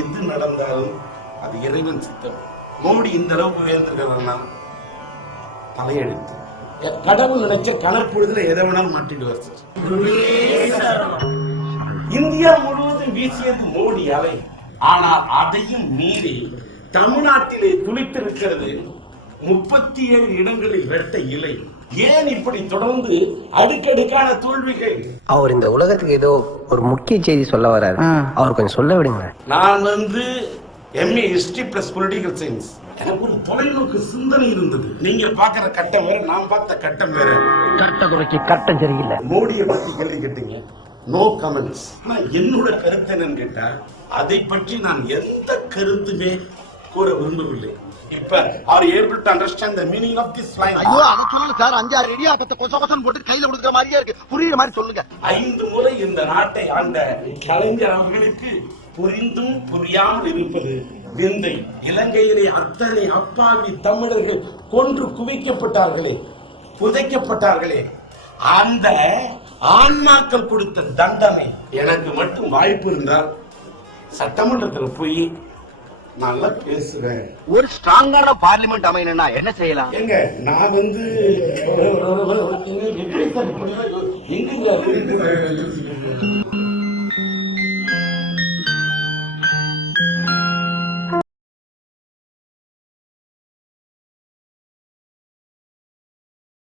எது நடந்தாலும் அது இறைவன் சித்தம். மோடி இந்த அளவுக்கு உயர்ந்திருக்கிறதுனா தலையெழுத்து. கடவுள் நினைச்ச கணப்பொழுதுல எதை வேணாலும் மாட்டிடுவார் சார். இந்தியா முழுவதும் வீசியது மோடி அலை. ஆனால் அதையும் மீறி தமிழ்நாட்டிலே துளித்திருக்கிறது 37 இடங்களில் வெட்ட இலை. ஏன் இப்படி தொடர்ந்து அடுக்கடுக்கான தோல்விகள்? அவர் இந்த உலகத்துக்கு ஏதோ ஒரு முக்கிய செய்தி சொல்ல வர்றாரு, அவர் கொஞ்சம் சொல்ல விடுங்க. நான் MA history plus political science. எனக்கு ஒரு தொலைநோக்கு சிந்தனை இருந்தது. நீங்க பாக்குற கட்டம் வேற, நான் பார்த்த கட்டம் வேற. கட்டம் சரியில்லை. மோடியை பத்தி கேள்வி கேட்டீங்க, நோ கமெண்ட்ஸ். ஆனா என்னோட கருத்து என்னன்னு கேட்டா, அதை பற்றி நான் எந்த கருத்துமே கூற விரும்பவில்லை. இப்ப are you able to understand the meaning of this line? ஐயோ அத சொல்லுங்க சார். 5-6 இடியாப்பத்தை கொசகொசன் போட்டு கையில கொடுக்கிற மாதிரியே இருக்கு. புரியுற மாதிரி சொல்லுங்க. 5 முறை இந்த நாட்டை ஆண்ட கலைஞர் அவர்களுக்கு புரிந்தும் புரியாமல் இருப்பது விந்தை. இலங்கையிலே அத்தனை அப்பாவி தமிழர்கள் கொன்று குவிக்கப்பட்டார்களே, புதைக்கப்பட்டார்களே, அந்த ஆன்மாக்கள் கொடுத்த தண்டனை. எனக்கு மட்டும் வாய்ப்பு இருந்தால் சட்டமன்றத்தில் போய் நல்லா பேசுறேன். ஒரு ஸ்ட்ராங்கான பார்லிமெண்ட் அமையணும்னா என்ன செய்யலாம்? எங்க நான்